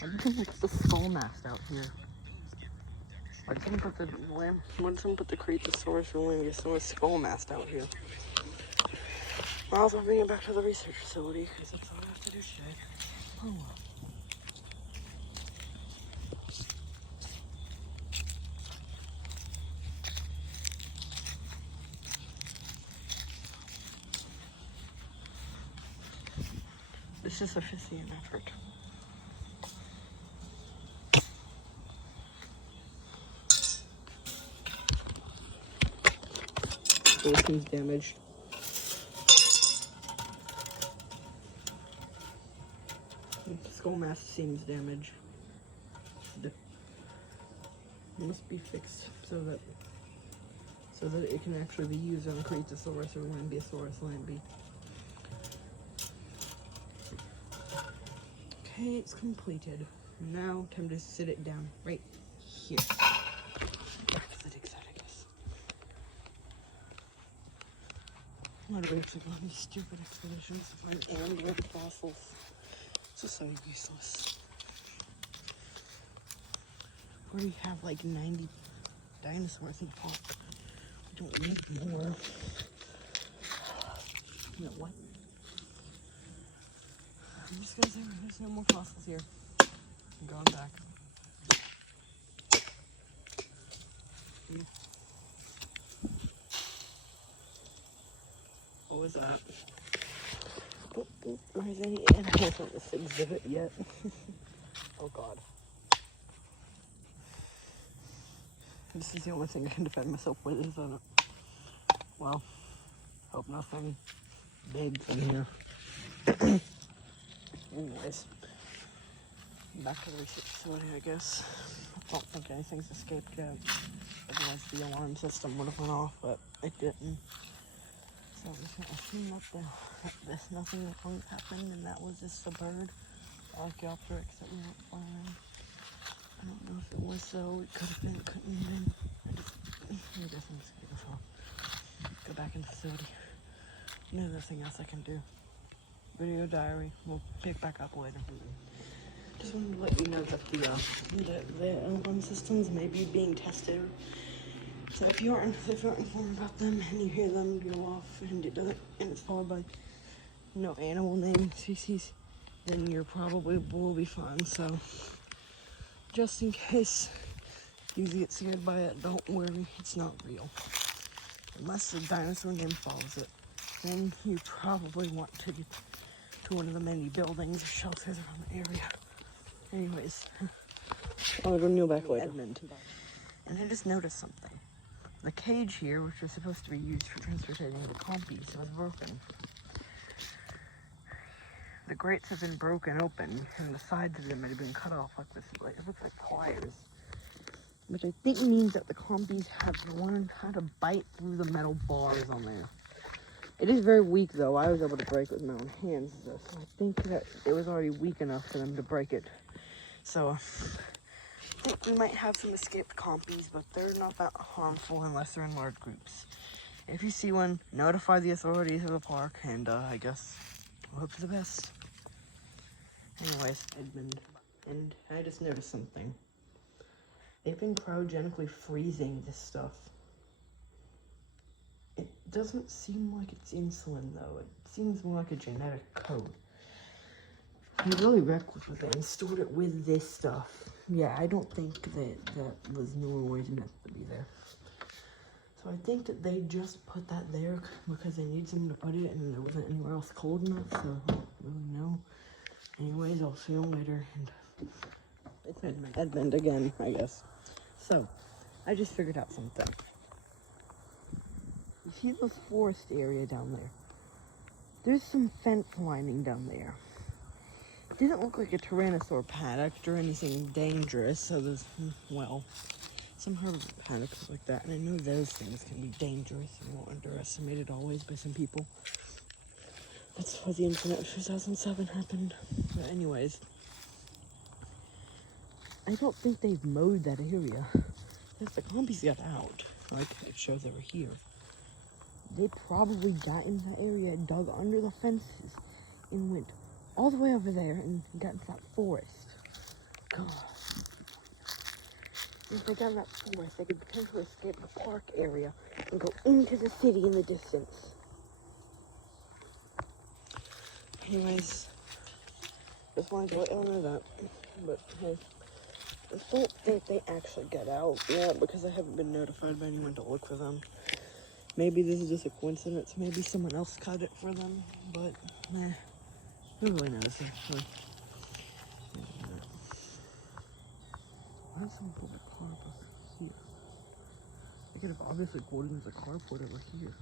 Why did someone put the skull mast out here? Why did someone put the Cretasaurus or Lambeosaurus skull mast out here? I also bring it back to the research facility because that's all I have to do today. Oh well. This is a Sophistian effort. It seems damaged. The skull mask seems damaged. It must be fixed so that it can actually be used on Cretasaurus or Lambeosaurus lambe. Okay, it's completed. Now time to sit it down right here. Why do we have to go on these stupid expeditions to find animal fossils? This is so useless. We already have like 90 dinosaurs in the park. We don't need more. You know what? I'm just gonna say there's no more fossils here. I'm going back. What was that? There's any animals on this exhibit yet? Oh god. This is the only thing I can defend myself with, isn't it? Well, hope nothing big from here. Anyways, back to the research facility, I guess. I don't think anything's escaped yet. Otherwise the alarm system would have went off, but it didn't. So I'm just gonna assume that there's nothing wrong happened, and that was just a bird, Archaeopteryx, that we weren't finding. I don't know if it was so. It could have been, couldn't have been. I guess I'm just gonna go back in the facility. There's nothing else I can do. Video diary. We'll pick back up later. Just wanted to let you know that the alarm systems may be being tested. So if you aren't informed about them and you hear them go off and it's followed by no animal name species, then you're probably will be fine. So just in case you get scared by it, don't worry, it's not real. Unless the dinosaur name follows it, then you probably want to get to one of the many buildings or shelters around the area. Anyways, I'll go kneel back later. Edmund. And I just noticed something. The cage here, which was supposed to be used for transporting the compies, was broken. The grates have been broken open, and the sides of them had been cut off like this. It looks like pliers, which I think means that the compies have learned how to bite through the metal bars on there. It is very weak, though. I was able to break it with my own hands, so I think that it was already weak enough for them to break it. So I think we might have some escaped compies, but they're not that harmful unless they're in large groups. If you see one, notify the authorities of the park, and I guess we'll hope for the best. Anyways, Edmund, and I just noticed something. They've been cryogenically freezing this stuff. It doesn't seem like it's insulin, though. It seems more like a genetic code. He really reckless with it and stored it with this stuff. Yeah, I don't think that was always meant to be there. So I think that they just put that there because they need someone to put it, and there wasn't anywhere else cold enough, so I don't really know. Anyways, I'll see you later, and it's Edmund again, I guess. So, I just figured out something. You see this forest area down there? There's some fence lining down there. It doesn't look like a tyrannosaur paddock or anything dangerous, so there's, well, some herbivore paddocks like that, and I know those things can be dangerous and not underestimated always by some people. That's why the internet of 2007 happened. But anyways, I don't think they've mowed that area. Because the compies got out, like it shows over here. They probably got in that area, dug under the fences, and went all the way over there and got into that forest. God. If they got that forest, they could potentially escape the park area and go into the city in the distance. Anyways, just wanted to let you know that. But hey, I don't think they actually got out yet because I haven't been notified by anyone to look for them. Maybe this is just a coincidence. Maybe someone else caught it for them. But, who really knows actually. Why is someone put a car up over here? They could have obviously quoted as a carport over here.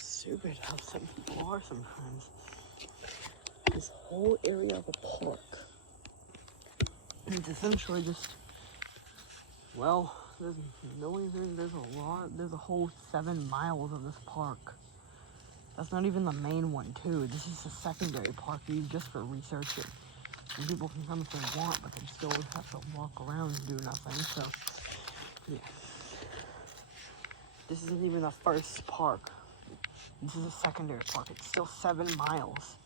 Stupid how some people are sometimes. This whole area of the park. It's essentially just, well, there's a whole 7 miles of this park. That's not even the main one too. This is a secondary park used just for researching. And people can come if they want, but they still have to walk around and do nothing, so, yeah. This isn't even the first park. This is a secondary park. It's still 7 miles.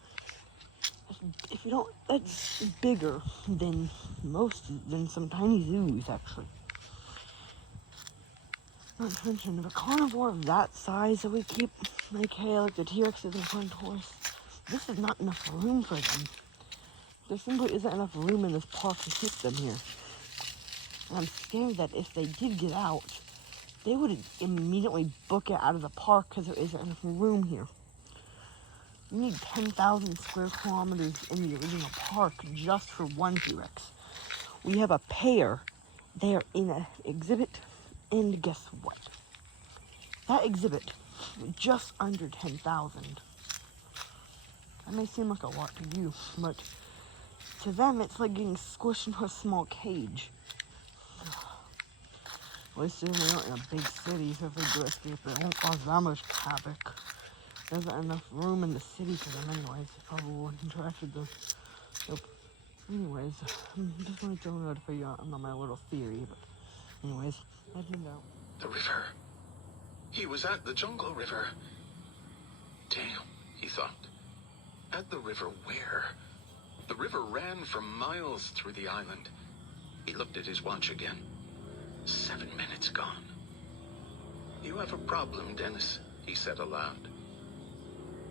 If you don't, that's bigger than some tiny zoos, actually. Not to mention, if a carnivore of that size that we keep, like the T-Rexes and Centaurs, this is not enough room for them. There simply isn't enough room in this park to keep them here. And I'm scared that if they did get out, they would immediately book it out of the park because there isn't enough room here. You need 10,000 square kilometers in the original park just for one T-Rex. We have a pair. They are in an exhibit, and guess what? That exhibit, just under 10,000. That may seem like a lot to you, but to them, it's like getting squished into a small cage. At least we're not in a big city, so if they do escape, it won't cause that much havoc. There isn't enough room in the city for them anyways. They probably wouldn't interact with them. Nope. Anyways, just wanted to notify you on my little theory, but anyways, let me know. The river. He was at the jungle river. Damn, he thought. At the river where? The river ran for miles through the island. He looked at his watch again. 7 minutes gone. You have a problem, Dennis, he said aloud.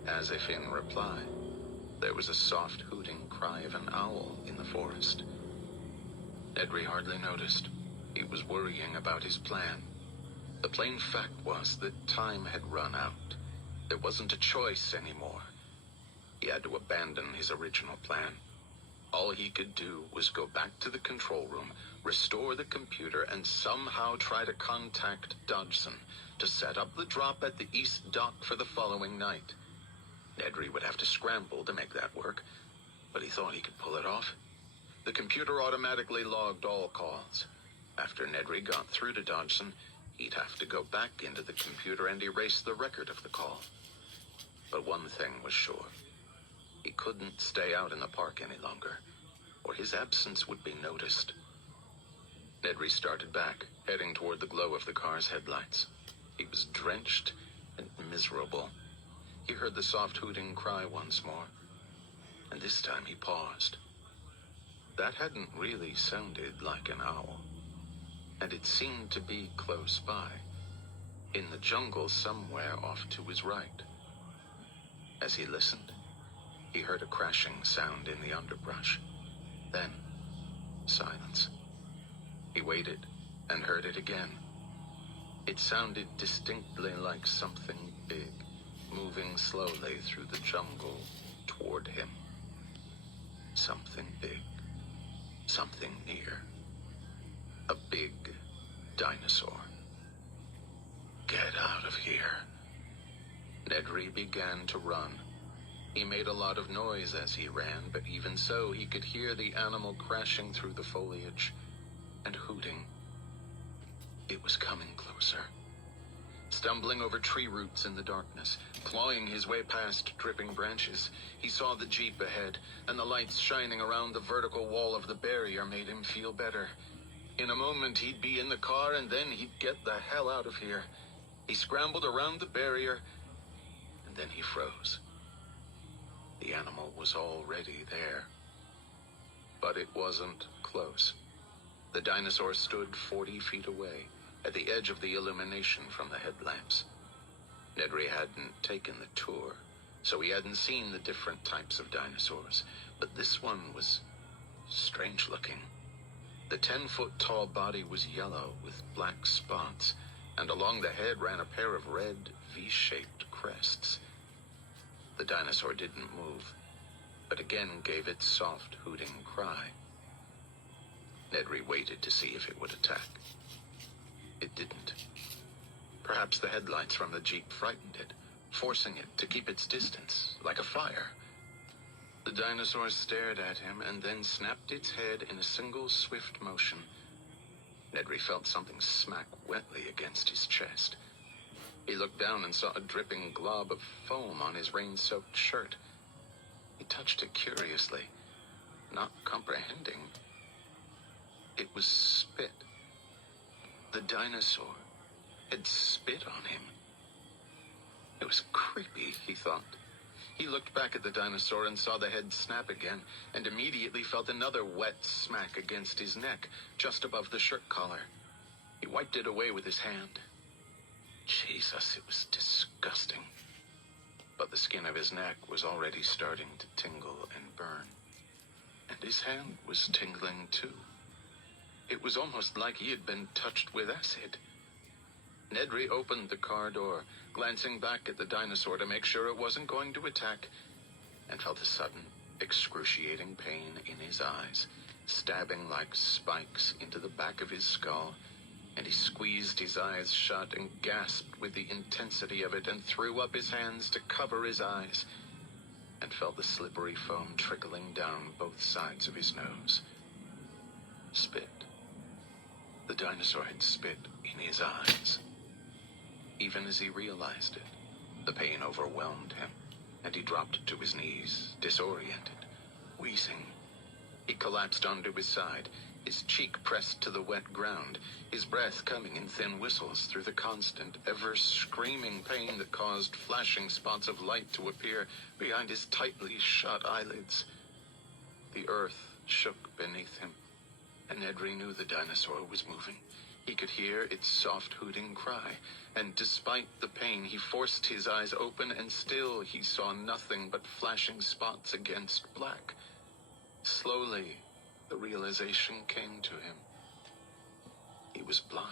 As if in reply, there was a soft hooting cry of an owl in the forest. Nedry hardly noticed. He was worrying about his plan. The plain fact was that time had run out. There wasn't a choice anymore. He had to abandon his original plan. All he could do was go back to the control room, restore the computer, and somehow try to contact Dodgson to set up the drop at the East Dock for the following night. Nedry would have to scramble to make that work, but he thought he could pull it off. The computer automatically logged all calls. After Nedry got through to Dodgson, he'd have to go back into the computer and erase the record of the call. But one thing was sure. He couldn't stay out in the park any longer, or his absence would be noticed. Nedry started back, heading toward the glow of the car's headlights. He was drenched and miserable. He heard the soft hooting cry once more, and this time he paused. That hadn't really sounded like an owl, and it seemed to be close by, in the jungle somewhere off to his right. As he listened, he heard a crashing sound in the underbrush. Then, silence. He waited and heard it again. It sounded distinctly like something big, moving slowly through the jungle toward him. Something big. Something near. A big dinosaur. Get out of here. Nedry began to run. He made a lot of noise as he ran, but even so, he could hear the animal crashing through the foliage and hooting. It was coming closer. Stumbling over tree roots in the darkness, clawing his way past dripping branches, he saw the jeep ahead, and the lights shining around the vertical wall of the barrier made him feel better. In a moment, he'd be in the car, and then he'd get the hell out of here. He scrambled around the barrier, and then he froze. The animal was already there. But it wasn't close. The dinosaur stood 40 feet away, at the edge of the illumination from the headlamps. Nedry hadn't taken the tour, so he hadn't seen the different types of dinosaurs, but this one was strange looking. The 10-foot-tall body was yellow with black spots, and along the head ran a pair of red V-shaped crests. The dinosaur didn't move, but again gave its soft hooting cry. Nedry waited to see if it would attack. It didn't. Perhaps the headlights from the Jeep frightened it, forcing it to keep its distance, like a fire. The dinosaur stared at him and then snapped its head in a single swift motion. Nedry felt something smack wetly against his chest. He looked down and saw a dripping glob of foam on his rain-soaked shirt. He touched it curiously, not comprehending. It was spit. The dinosaur had spit on him. It was creepy, he thought. He looked back at the dinosaur and saw the head snap again, and immediately felt another wet smack against his neck, just above the shirt collar. He wiped it away with his hand. Jesus, it was disgusting. But the skin of his neck was already starting to tingle and burn. And his hand was tingling too. It was almost like he had been touched with acid. Nedry opened the car door, glancing back at the dinosaur to make sure it wasn't going to attack, and felt a sudden, excruciating pain in his eyes, stabbing like spikes into the back of his skull, and he squeezed his eyes shut and gasped with the intensity of it and threw up his hands to cover his eyes, and felt the slippery foam trickling down both sides of his nose. Spit. The dinosaur had spit in his eyes. Even as he realized it, the pain overwhelmed him, and he dropped to his knees, disoriented, wheezing. He collapsed onto his side, his cheek pressed to the wet ground, his breath coming in thin whistles through the constant, ever-screaming pain that caused flashing spots of light to appear behind his tightly shut eyelids. The earth shook beneath him, and Nedry knew the dinosaur was moving. He could hear its soft hooting cry, and despite the pain, he forced his eyes open, and still he saw nothing but flashing spots against black. Slowly, the realization came to him. He was blind.